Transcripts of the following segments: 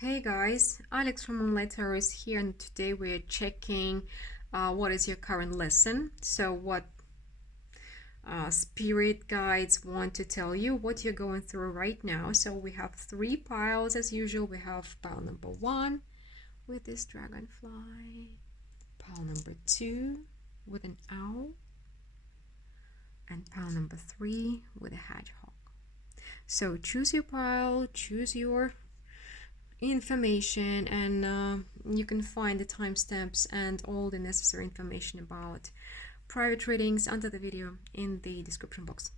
Hey guys, Alex from Moonlight Tarot is here, and today we're checking what is your current lesson. So what spirit guides want to tell you, what you're going through right now. So we have three piles as usual. We have pile number 1 with this dragonfly, pile number 2 with an owl, and pile number 3 with a hedgehog. So choose your pile, choose your information, and you can find the timestamps and all the necessary information about private readings under the video in the description box.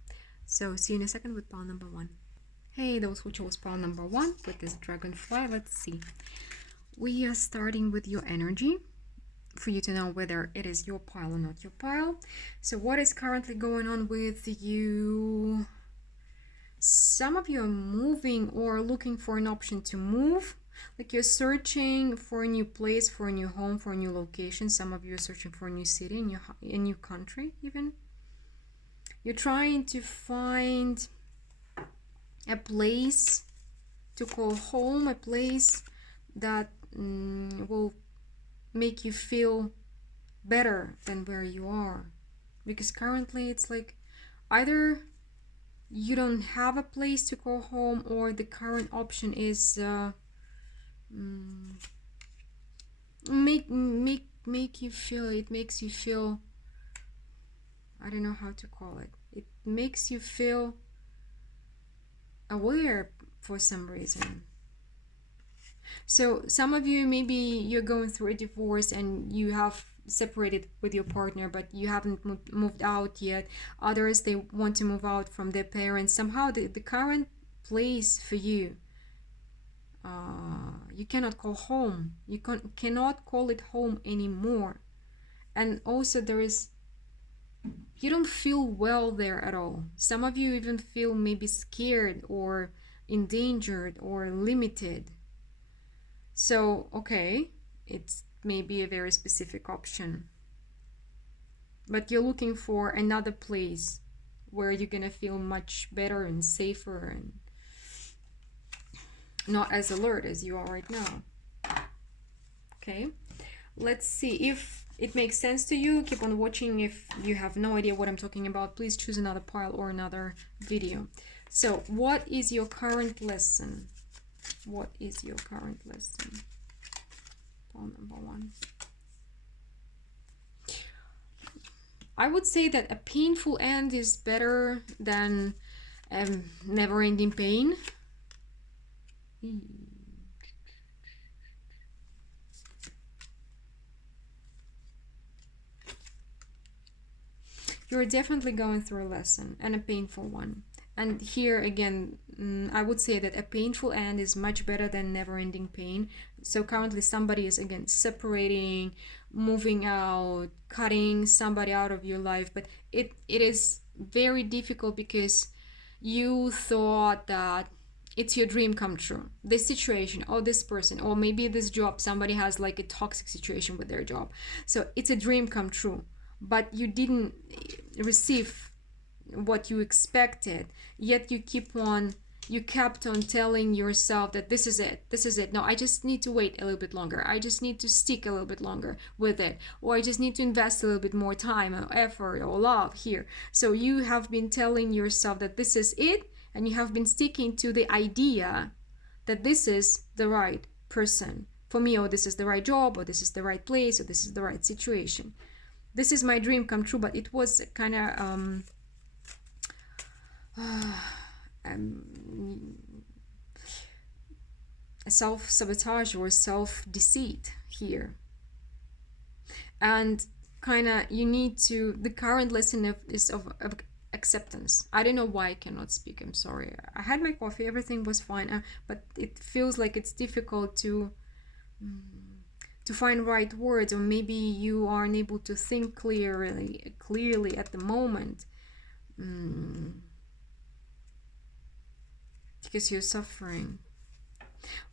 So see you in a second with pile number 1. Hey, those who chose pile number 1 with this dragonfly, let's see. We are starting with your energy for you to know whether it is your pile or not your pile. So what is currently going on with you? Some of you are moving or looking for an option to move, like you're searching for a new place, for a new home, for a new location. Some of you are searching for a new city, a new country even. You're trying to find a place to call home, a place that will make you feel better than where you are. Because currently it's like either you don't have a place to call home, or the current option is make you feel, it makes you feel, I don't know how to call it, it makes you feel aware for some reason. So some of you, maybe you're going through a divorce and you have separated with your partner, but you haven't moved out yet. Others, they want to move out from their parents. Somehow the current place for you, you cannot call home. You cannot call it home anymore. And also there is, you don't feel well there at all. Some of you even feel maybe scared or endangered or limited. So, okay, it's maybe a very specific option, but you're looking for another place where you're gonna feel much better and safer and not as alert as you are right now. Okay, let's see if it makes sense to you. Keep on watching. If you have no idea what I'm talking about, please choose another pile or another video. So what is your current lesson? What is your current lesson? Pile number 1. I would say that a painful end is better than never-ending pain. You're definitely going through a lesson, and a painful one. And here again, I would say that a painful end is much better than never-ending pain. So currently somebody is again separating, moving out, cutting somebody out of your life, but it is very difficult because you thought that it's your dream come true. This situation or this person, or maybe this job, somebody has like a toxic situation with their job. So it's a dream come true, but you didn't receive what you expected, yet you kept on telling yourself that this is it. No, I just need to wait a little bit longer. I just need to stick a little bit longer with it, or I just need to invest a little bit more time or effort or love here. So you have been telling yourself that this is it, and you have been sticking to the idea that this is the right person for me, or this is the right job, or this is the right place, or this is the right situation. This is my dream come true, but it was kind of a self-sabotage or self-deceit here. And kind of you need to, the current lesson is of acceptance. I don't know why I cannot speak, I'm sorry. I had my coffee, everything was fine, but it feels like it's difficult to find right words, or maybe you are unable to think clearly at the moment, because you're suffering.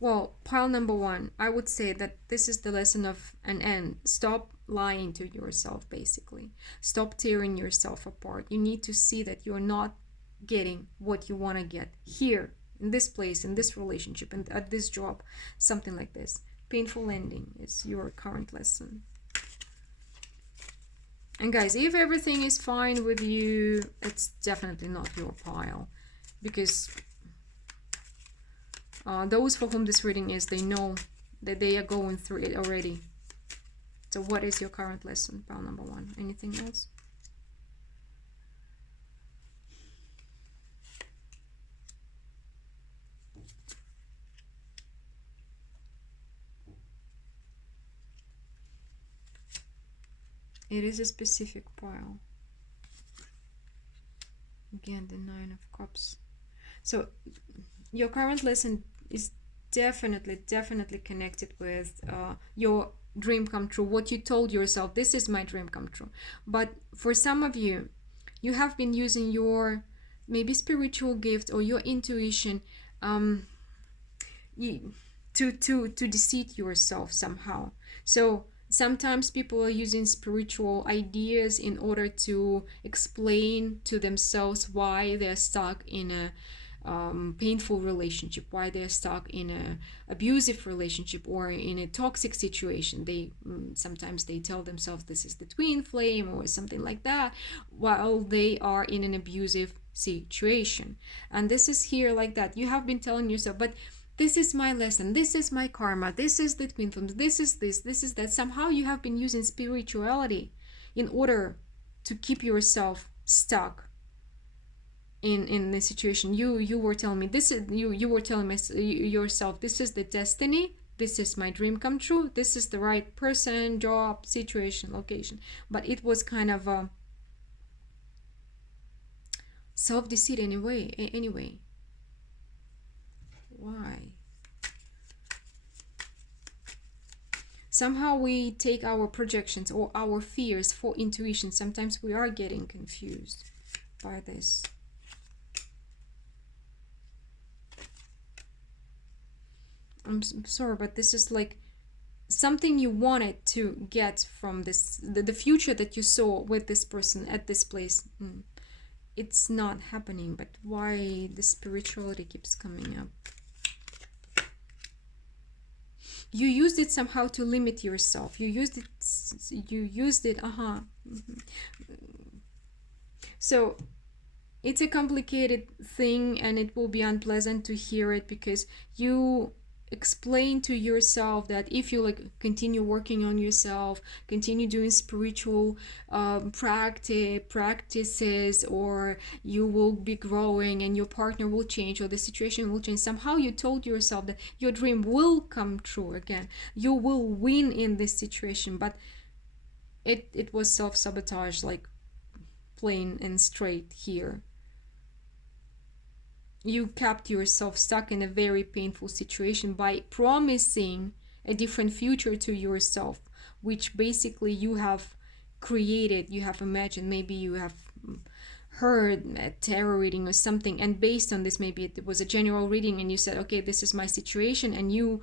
Well, pile number 1, I would say that this is the lesson of an end. Stop lying to yourself, basically. Stop tearing yourself apart. You need to see that you're not getting what you want to get here in this place, in this relationship, and at this job, something like this. Painful ending is your current lesson. And guys, if everything is fine with you, it's definitely not your pile, because those for whom this reading is, they know that they are going through it already. So what is your current lesson, pile number 1? Anything else? It is a specific pile. Again, the 9 of Cups. So your current lesson is definitely connected with your dream come true, what you told yourself, this is my dream come true. But for some of you, you have been using your maybe spiritual gift or your intuition to deceive yourself somehow. So sometimes people are using spiritual ideas in order to explain to themselves why they're stuck in a painful relationship, why they're stuck in a abusive relationship or in a toxic situation. They sometimes they tell themselves this is the twin flame or something like that, while they are in an abusive situation. And this is here like that. You have been telling yourself, but this is my lesson, this is my karma, this is the twin flames, this is that. Somehow you have been using spirituality in order to keep yourself stuck in the situation. You were telling me this is you were telling yourself, this is the destiny, this is my dream come true, this is the right person, job, situation, location. But it was kind of a self-deceit anyway. Why? Somehow we take our projections or our fears for intuition. Sometimes we are getting confused by this. I'm sorry, but this is like something you wanted to get from this, the future that you saw with this person at this place. It's not happening. But why the spirituality keeps coming up? You used it somehow to limit yourself. You used it. So it's a complicated thing, and it will be unpleasant to hear it, because you explain to yourself that if you like continue working on yourself, continue doing spiritual practices, or you will be growing and your partner will change or the situation will change. Somehow you told yourself that your dream will come true again, you will win in this situation. But it was self-sabotage, like plain and straight here. You kept yourself stuck in a very painful situation by promising a different future to yourself, which basically you have created, you have imagined. Maybe you have heard a tarot reading or something, and based on this, maybe it was a general reading, and you said, okay, this is my situation, and you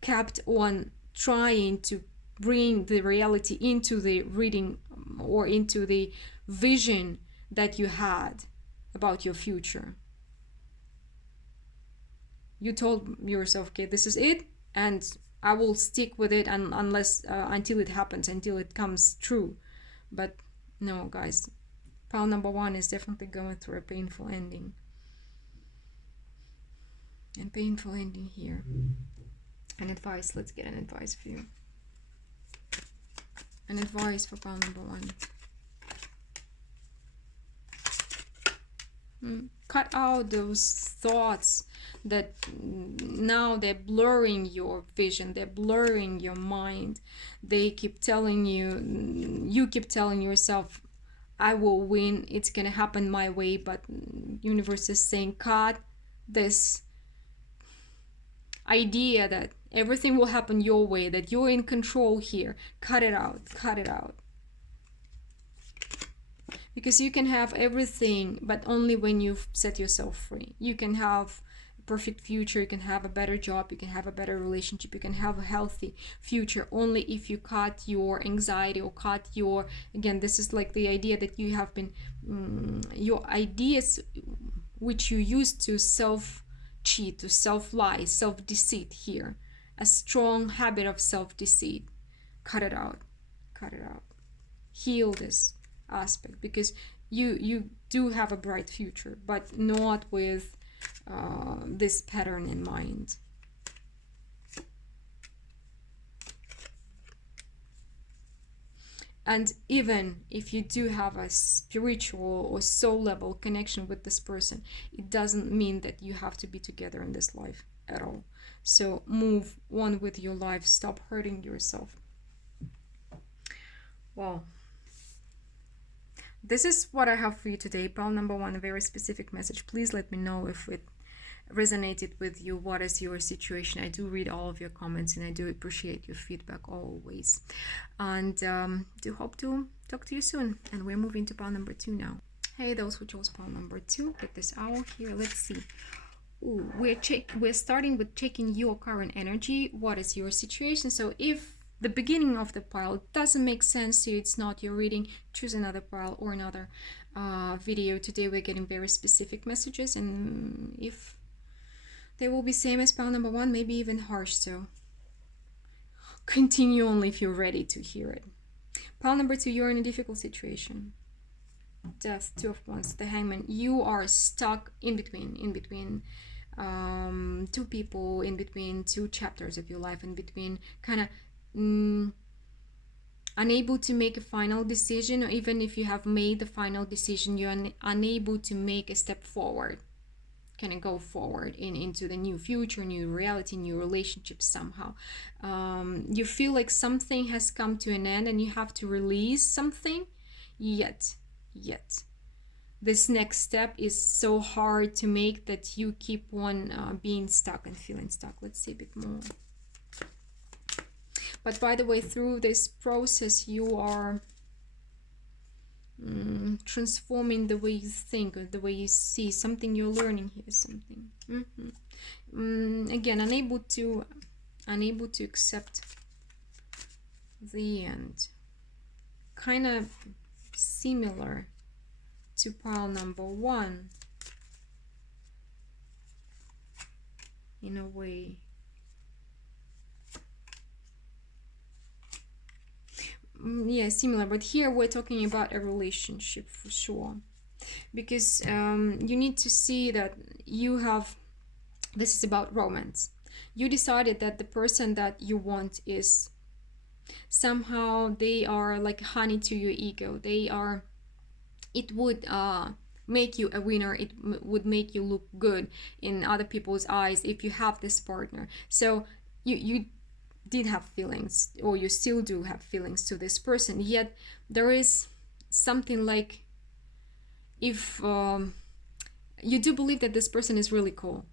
kept on trying to bring the reality into the reading or into the vision that you had about your future. You told yourself, okay, this is it, and I will stick with it unless until it happens, until it comes true. But no, guys, pile number 1 is definitely going through a painful ending. And painful ending here. An advice. Let's get an advice for you. An advice for pile number 1. Cut out those thoughts that now they're blurring your vision, they're blurring your mind. They keep telling you keep telling yourself, I will win, it's gonna happen my way. But universe is saying, cut this idea that everything will happen your way, that you're in control here. Cut it out. Because you can have everything, but only when you've set yourself free. You can have a perfect future, you can have a better job, you can have a better relationship, you can have a healthy future only if you cut your anxiety or cut your, again, this is like the idea that you have been, your ideas which you used to self self-cheat, to self-lie, self-deceit here. A strong habit of self-deceit. Cut it out. Cut it out. Heal this aspect, because you do have a bright future, but not with this pattern in mind. And even if you do have a spiritual or soul level connection with this person, it doesn't mean that you have to be together in this life at all. So move on with your life. Stop hurting yourself. Well, this is what I have for you today. Pile number 1, a very specific message. Please let me know if it resonated with you. What is your situation? I do read all of your comments and I do appreciate your feedback always. And do hope to talk to you soon. And we're moving to pile number 2 now. Hey, those who chose pile number 2, get this owl here. Let's see. Ooh, we're starting with checking your current energy. What is your situation? So if the beginning of the pile doesn't make sense to you, it's not your reading, choose another pile or another video. Today we're getting very specific messages, and if they will be same as pile number 1, maybe even harsh, so continue only if you're ready to hear it. Pile number 2, you're in a difficult situation. Death, 2 of Wands, the Hangman. You are stuck in between two people, in between 2 chapters of your life, in between kind of unable to make a final decision, or even if you have made the final decision, you're unable to make a step forward, kind of go forward into the new future, new reality, new relationships somehow. You feel like something has come to an end and you have to release something, yet this next step is so hard to make that you keep on being stuck and feeling stuck. Let's see a bit more. But by the way, through this process, you are transforming the way you think, or the way you see something. You're learning here something. Again, unable to accept the end. Kind of similar to pile number 1 in a way. Yeah, similar, but here we're talking about a relationship for sure, because you need to see that you have, this is about romance. You decided that the person that you want is somehow, they are like honey to your ego. They are, it would make you a winner. It would make you look good in other people's eyes if you have this partner. So you did have feelings, or you still do have feelings to this person, yet there is something like, if you do believe that this person is really cool,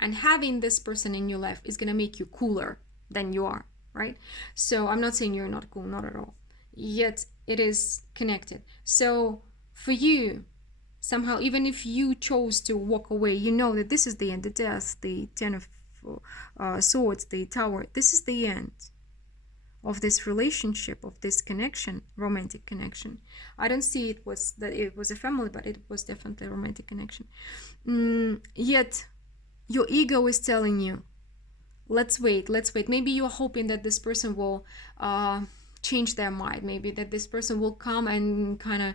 and having this person in your life is gonna make you cooler than you are, right? So I'm not saying you're not cool, not at all, yet it is connected. So for you, somehow, even if you chose to walk away, you know that this is the end, the death, the 10 of swords, the Tower. This is the end of this relationship, of this connection, romantic connection. I don't see it was that it was a family, but it was definitely a romantic connection. Yet your ego is telling you, let's wait. Maybe you're hoping that this person will change their mind, maybe that this person will come and kind of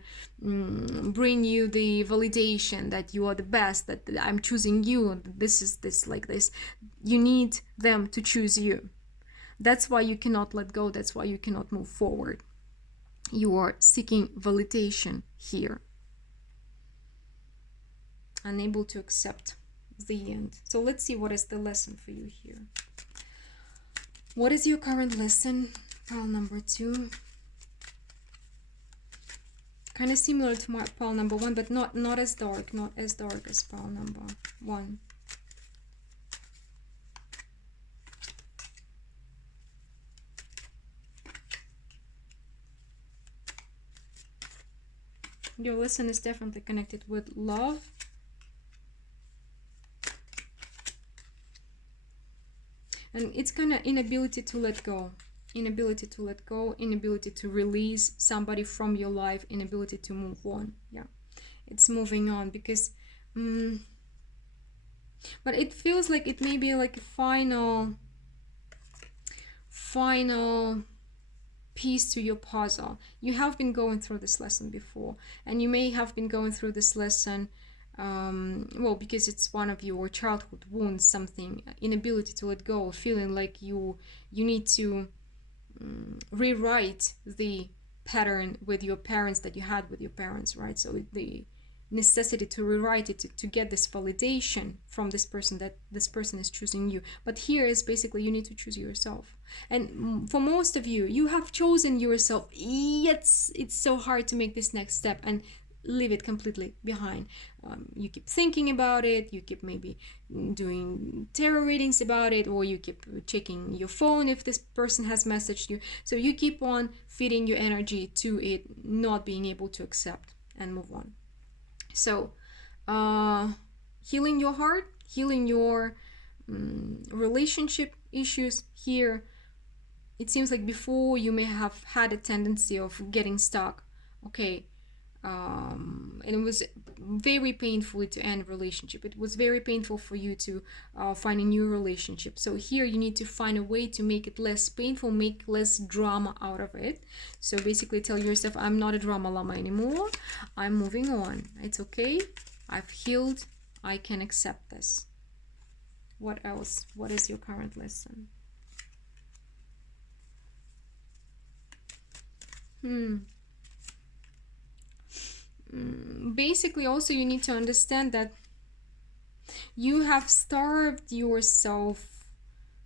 bring you the validation that you are the best, that I'm choosing you, this is this, like this. You need them to choose you. That's why you cannot let go. That's why you cannot move forward. You are seeking validation here, unable to accept the end. So let's see, what is the lesson for you here? What is your current lesson? Pile number 2. Kind of similar to my pile number 1, but not as dark, not as dark as pile number 1. Your lesson is definitely connected with love. And it's kind of inability to let go. Inability to release somebody from your life, inability to move on. Yeah, it's moving on, because But it feels like it may be like a final piece to your puzzle. You have been going through this lesson before, and you may have been going through this lesson well, because it's one of your childhood wounds, something, inability to let go, feeling like you need to rewrite the pattern with your parents that you had with your parents, right? So the necessity to rewrite it to get this validation from this person that this person is choosing you. But here is basically you need to choose yourself. And for most of you, you have chosen yourself, yet it's so hard to make this next step and leave it completely behind. You keep thinking about it, you keep maybe doing tarot readings about it, or you keep checking your phone if this person has messaged you. So you keep on feeding your energy to it not being able to accept and move on. So healing your heart, healing your relationship issues here. It seems like before you may have had a tendency of getting stuck, okay, and it was very painful to end relationship. It was very painful for you to find a new relationship. So here you need to find a way to make it less painful, make less drama out of it. So basically tell yourself, I'm not a drama llama anymore, I'm moving on, it's okay, I've healed, I can accept this. What else? What is your current lesson? Basically also you need to understand that you have starved yourself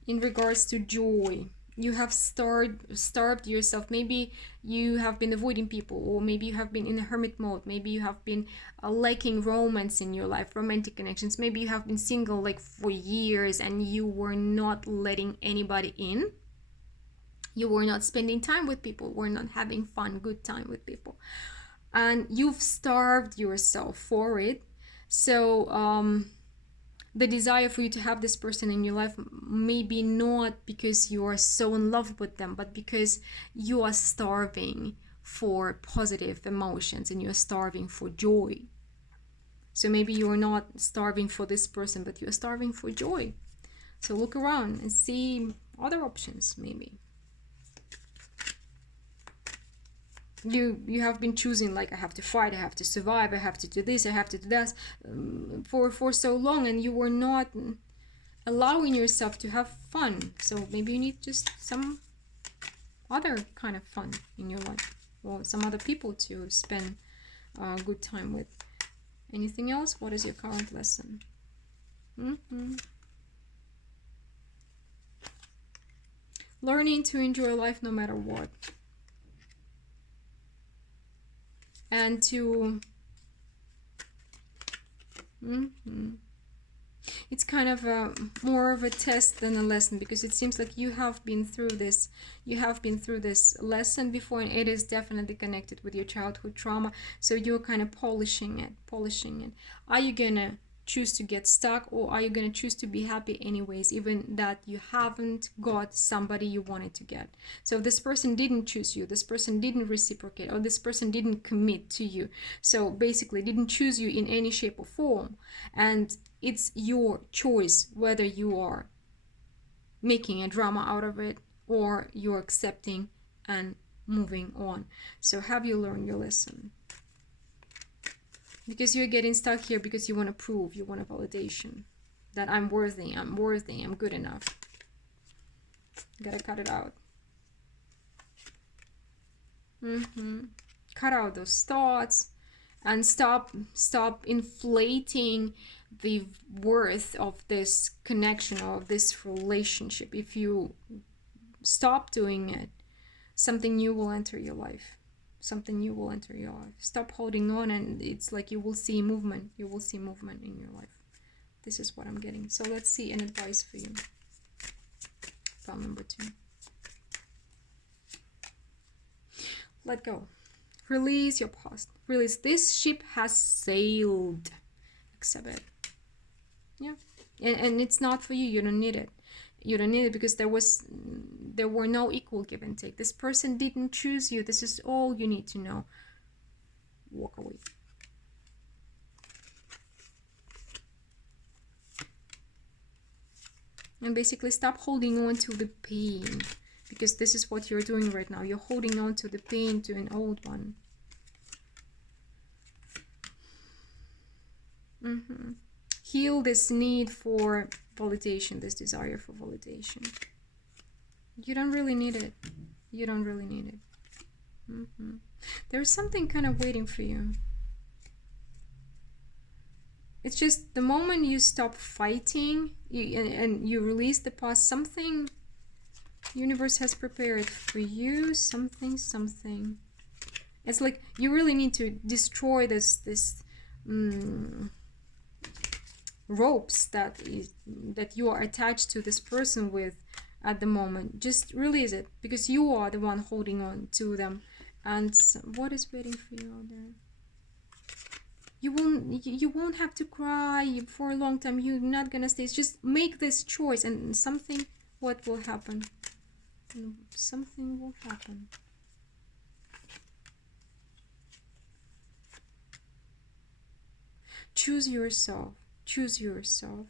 in regards to joy. You have starved yourself. Maybe you have been avoiding people, or maybe you have been in a hermit mode. Maybe you have been lacking romance in your life, romantic connections. Maybe you have been single like for years and you were not letting anybody in. You were not spending time with people, were not having fun, good time with people, and you've starved yourself for it. So the desire for you to have this person in your life may be not because you are so in love with them, but because you are starving for positive emotions and you're starving for joy. So maybe you're not starving for this person, but you're starving for joy. So look around and see other options. Maybe you have been choosing, like, I have to fight, I have to survive, I have to do this, I have to do that, for so long, and you were not allowing yourself to have fun. So maybe you need just some other kind of fun in your life, or some other people to spend a good time with. Anything else? What is your current lesson? Learning to enjoy life no matter what. And to it's kind of more of a test than a lesson, because it seems like you have been through this lesson before, and it is definitely connected with your childhood trauma. So you're kind of polishing it. Are you gonna choose to get stuck, or are you gonna choose to be happy anyways, even that you haven't got somebody you wanted to get? So this person didn't choose you, this person didn't reciprocate, or this person didn't commit to you, so basically didn't choose you in any shape or form, and it's your choice whether you are making a drama out of it or you're accepting and moving on. So have you learned your lesson? Because you're getting stuck here because you want to prove, you want a validation that I'm worthy, I'm good enough. Gotta cut it out. Cut out those thoughts and stop inflating the worth of this connection, of this relationship. If you stop doing it, something new will enter your life. Stop holding on, and it's like you will see movement in your life. This is what I'm getting. So let's see an advice for you. File number 2. Let go. Release your past. Release. This ship has sailed. Accept it. Yeah. And it's not for you. You don't need it. Because there were no equal give and take. This person didn't choose you. This is all you need to know. Walk away. And basically stop holding on to the pain, because this is what you're doing right now. You're holding on to the pain, to an old one. Heal this need for validation, this desire for validation. You don't really need it. You don't really need it. There's something kind of waiting for you. It's just the moment you stop fighting and you release the past, something universe has prepared for you. Something. It's like you really need to destroy this ropes that you are attached to this person with at the moment. Just release it, because you are the one holding on to them. And what is waiting for you out there? You won't have to cry for a long time. You're not gonna stay. Just make this choice, and something, what will happen? Something will happen. Choose yourself. Choose yourself.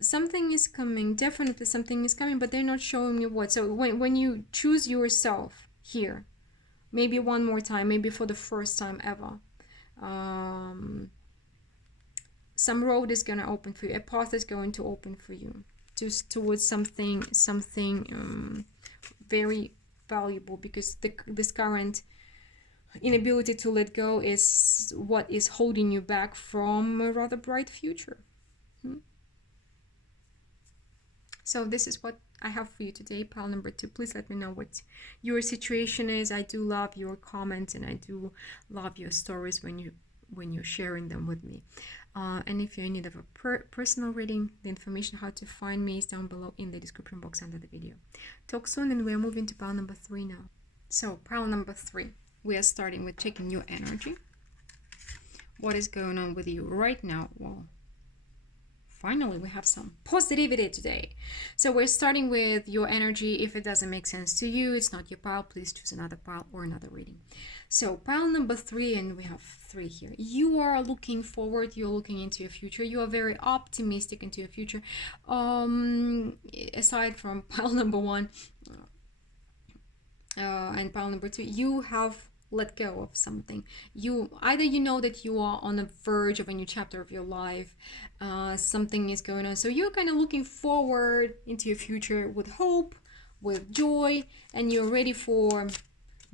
Something is coming. Definitely something is coming, but they're not showing you what. So when you choose yourself here, maybe one more time, maybe for the first time ever, some road is going to open for you. A path is going to open for you towards something very valuable, because this current inability to let go is what is holding you back from a rather bright future. So this is what I have for you today, pile number 2. Please let me know what your situation is. I do love your comments, and I do love your stories when you're sharing them with me. And if you're in need of a personal reading, the information how to find me is down below in the description box under the video. Talk soon, and we are moving to pile number 3 now. So pile number 3, we are starting with checking your energy. What is going on with you right now? Well, finally, we have some positivity today. So we're starting with your energy. If it doesn't make sense to you, it's not your pile, please choose another pile or another reading. So pile number 3, and we have 3 here. You are looking forward. You're looking into your future. You are very optimistic into your future. Aside from pile number 1 and pile number 2, you have let go of something. You know that you are on the verge of a new chapter of your life. Something is going on, so you're kind of looking forward into your future with hope, with joy, and you're ready for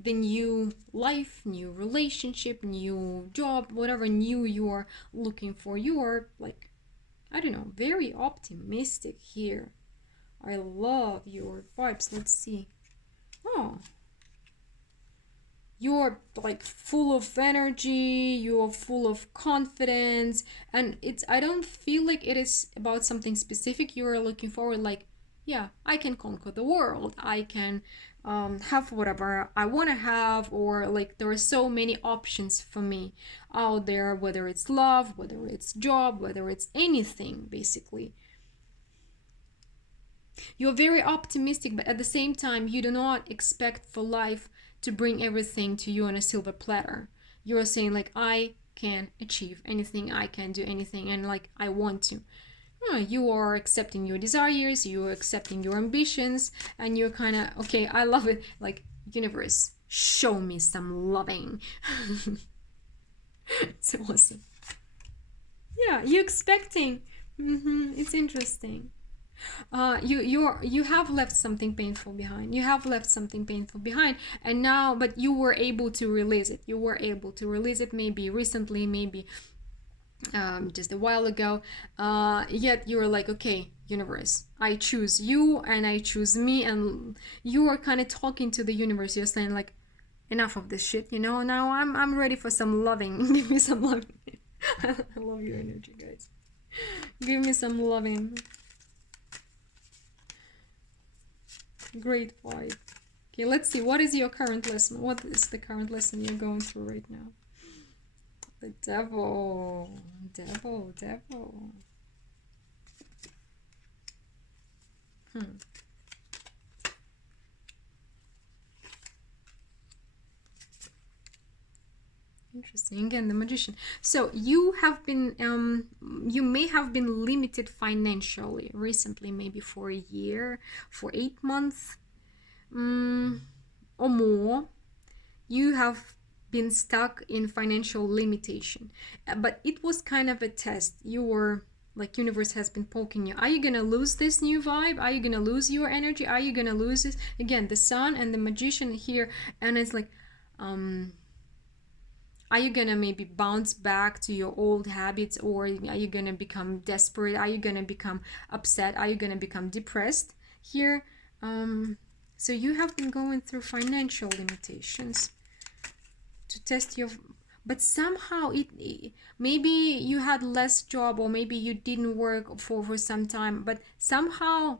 the new life, new relationship, new job, whatever new you are looking for. You are, like, I don't know, very optimistic here. I love your vibes. Let's see. Oh, you're like full of energy, you're full of confidence, and I don't feel like it is about something specific. You're looking forward, like, yeah, I can conquer the world, I can have whatever I want to have, or like there are so many options for me out there, whether it's love, whether it's job, whether it's anything. Basically, you're very optimistic, but at the same time you do not expect for life to bring everything to you on a silver platter. You're saying, like, I can achieve anything, I can do anything, and like I want to. You are accepting your desires, you're accepting your ambitions, and you're kind of, okay, I love it, like, universe, show me some loving. It's awesome. Yeah, you're expecting. It's interesting. You have left something painful behind. You have left something painful behind, and now, but you were able to release it. You were able to release it, maybe recently, maybe just a while ago. Yet you're like, okay, universe, I choose you, and I choose me, and you are kind of talking to the universe. You're saying, like, enough of this shit. Now I'm ready for some loving. Give me some loving. I love your energy, guys. Give me some loving. Great vibe. Okay, let's see. What is your current lesson? What is the current lesson you're going through right now? The devil. Devil. Interesting. Again, the Magician. So you have been, you may have been limited financially recently, maybe for a year, for 8 months, or more. You have been stuck in financial limitation, but it was kind of a test. You were like, universe has been poking you. Are you gonna lose this new vibe? Are you gonna lose your energy? Are you gonna lose this? Again, the Sun and the Magician here, and it's like, are you gonna maybe bounce back to your old habits, or are you gonna become desperate? Are you gonna become upset? Are you gonna become depressed here? So you have been going through financial limitations to test your, but somehow it maybe you had less job, or maybe you didn't work for some time, but somehow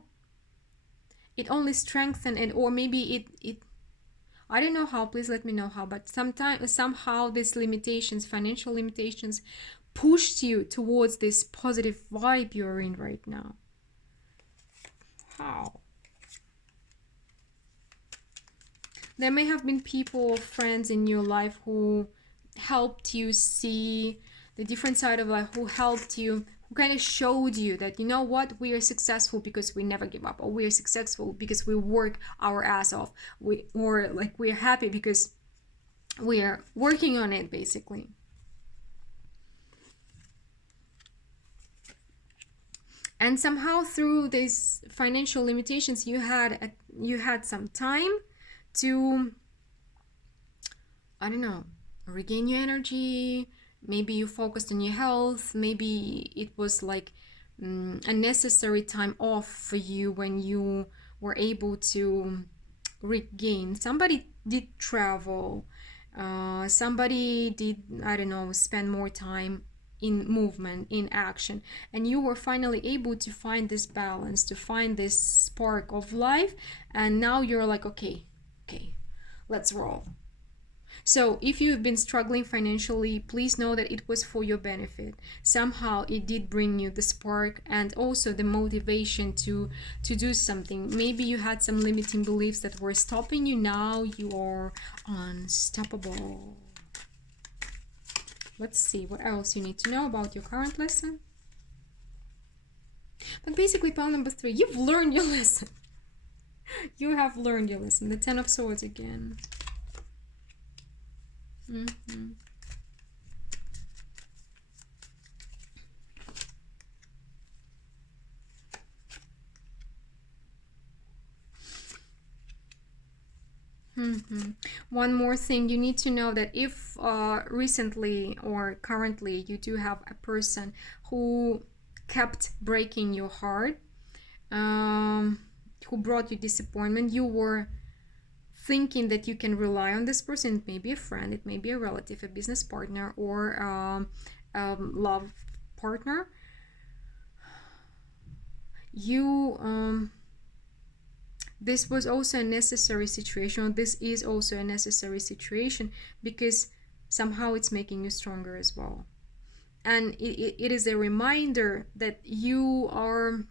it only strengthened it, or maybe it I don't know how, please let me know how, but somehow these limitations, financial limitations, pushed you towards this positive vibe you're in right now. How? There may have been people or friends in your life who helped you see the different side of life, who helped you, who kind of showed you that, you know what, we are successful because we never give up, or we are successful because we work our ass off, or like we're happy because we are working on it, basically. And somehow through these financial limitations, you had some time to, I don't know, regain your energy. Maybe you focused on your health. Maybe it was like a necessary time off for you when you were able to regain. Somebody did travel. Somebody did, I don't know, spend more time in movement, in action, and you were finally able to find this balance, to find this spark of life, and now you're like, okay, let's roll. So if you've been struggling financially, please know that it was for your benefit. Somehow it did bring you the spark and also the motivation to do something. Maybe you had some limiting beliefs that were stopping you. Now you are unstoppable. Let's see what else you need to know about your current lesson. But basically, pile number 3, you've learned your lesson. You have learned your lesson. The 10 of Swords again. One more thing, you need to know that if recently or currently you do have a person who kept breaking your heart, who brought you disappointment, you were thinking that you can rely on this person. It may be a friend, it may be a relative, a business partner, or love partner. This was also a necessary situation. This is also a necessary situation because somehow it's making you stronger as well. And it is a reminder that your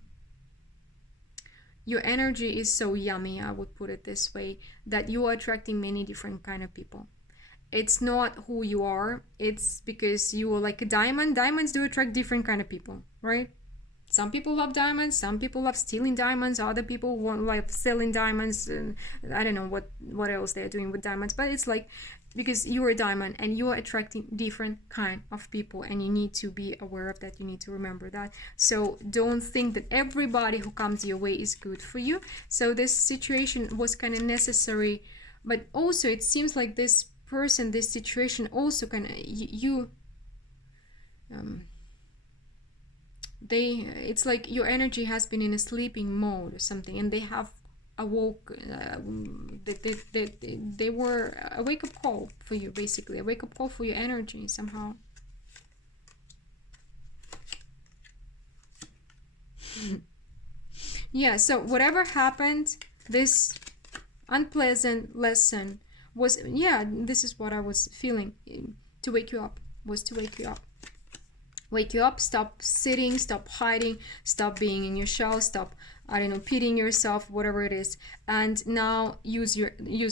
energy is so yummy, I would put it this way, that you are attracting many different kind of people. It's not who you are, it's because you are like a diamond. Diamonds do attract different kind of people, right? Some people love diamonds, some people love stealing diamonds, other people want like selling diamonds, and I don't know what else they're doing with diamonds, but it's like, because you're a diamond and you are attracting different kind of people, and you need to be aware of that. You need to remember that. So don't think that everybody who comes your way is good for you. So this situation was kind of necessary, but also it seems like this person, this situation also kind of it's like your energy has been in a sleeping mode or something, and they have awoke. They were a wake-up call for you, basically a wake-up call for your energy somehow. Yeah, so whatever happened, this unpleasant lesson was, this is what I was feeling, to wake you up, was to wake you up. Wake you up, stop sitting, stop hiding, stop being in your shell, stop, I don't know, pitying yourself, whatever it is. And now use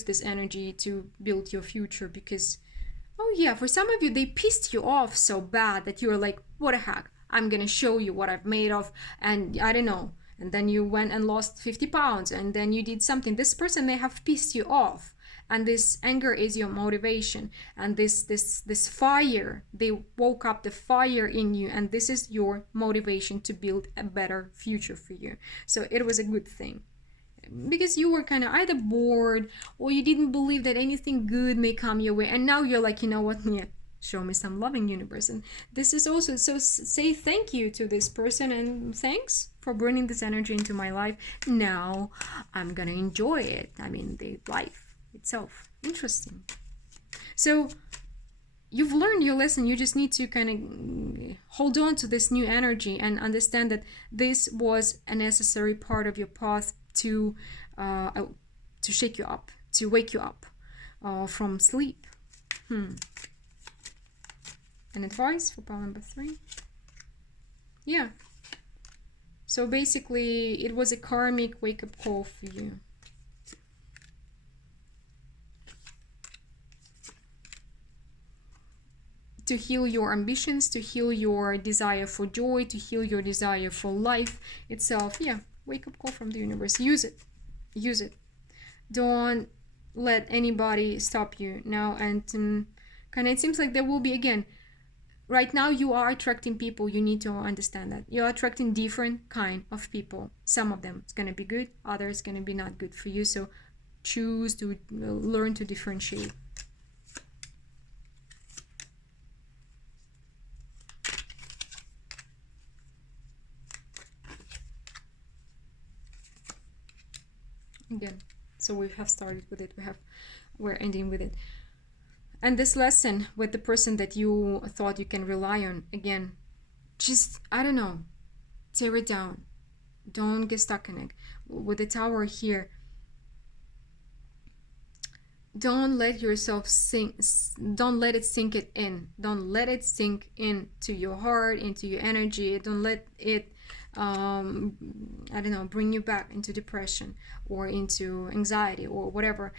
this energy to build your future, because Oh yeah, for some of you, they pissed you off so bad that you're like, what the heck? I'm gonna show you what I've made of, and I don't know. And then you went and lost 50 pounds, and then you did something. This person may have pissed you off, and this anger is your motivation, and this fire, they woke up the fire in you, and this is your motivation to build a better future for you. So it was a good thing, because you were kind of either bored or you didn't believe that anything good may come your way, and now you're like, you know what, yeah, show me some loving, universe. And this is also, so say thank you to this person, and thanks for bringing this energy into my life. Now I'm gonna enjoy it. I mean, the life itself. Interesting. So you've learned your lesson. You just need to kind of hold on to this new energy and understand that this was a necessary part of your path to shake you up, to wake you up from sleep. An advice for pile number 3. Yeah. So basically, it was a karmic wake-up call for you. To heal your ambitions, to heal your desire for joy, to heal your desire for life itself. Yeah, wake-up call from the universe. Use it. Use it. Don't let anybody stop you now. And kind of, it seems like there will be, again, right now you are attracting people. You need to understand that you're attracting different kind of people. Some of them it's going to be good, others going to be not good for you. So choose to learn to differentiate. Again, so we have started with it, we're ending with it. And this lesson with the person that you thought you can rely on, again, just, I don't know, tear it down. Don't get stuck in it. With the Tower here, don't let yourself sink, don't let it sink it in. Don't let it sink into your heart, into your energy. Don't let it I don't know, bring you back into depression or into anxiety or whatever.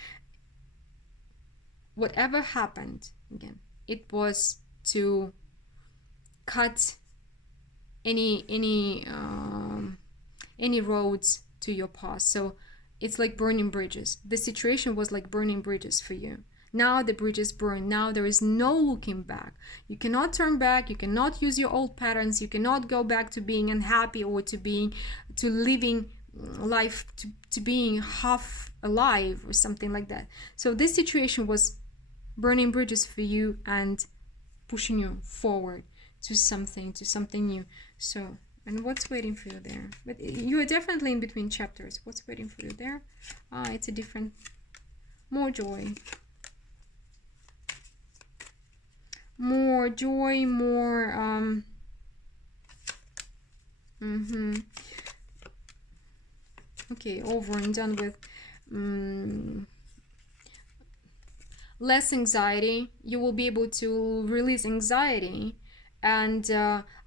Whatever happened, again, it was to cut any roads to your past. So it's like burning bridges. The situation was like burning bridges for you. Now the bridge is burned. Now there is no looking back. You cannot turn back. You cannot use your old patterns. You cannot go back to being unhappy or to living life, to being half alive or something like that. So this situation was burning bridges for you and pushing you forward to something new. So, and what's waiting for you there? But you are definitely in between chapters. What's waiting for you there? It's a different, more joy. More joy, more okay, over and done with. Less anxiety. You will be able to release anxiety, and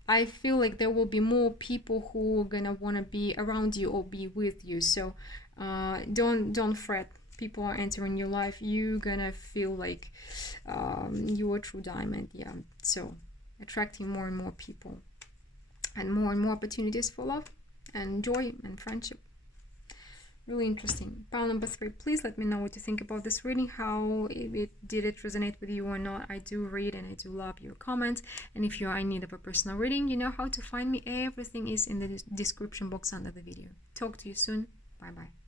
I feel like there will be more people who are gonna want to be around you or be with you. So don't fret. People are entering your life. You're gonna feel like you're a true diamond. Yeah, so attracting more and more people and more opportunities for love and joy and friendship. Really interesting. Pile number 3, please let me know what you think about this reading, how did it resonate with you or not. I do read and I do love your comments, and if you are in need of a personal reading, you know how to find me. Everything is in the description box under the video. Talk to you soon. Bye bye.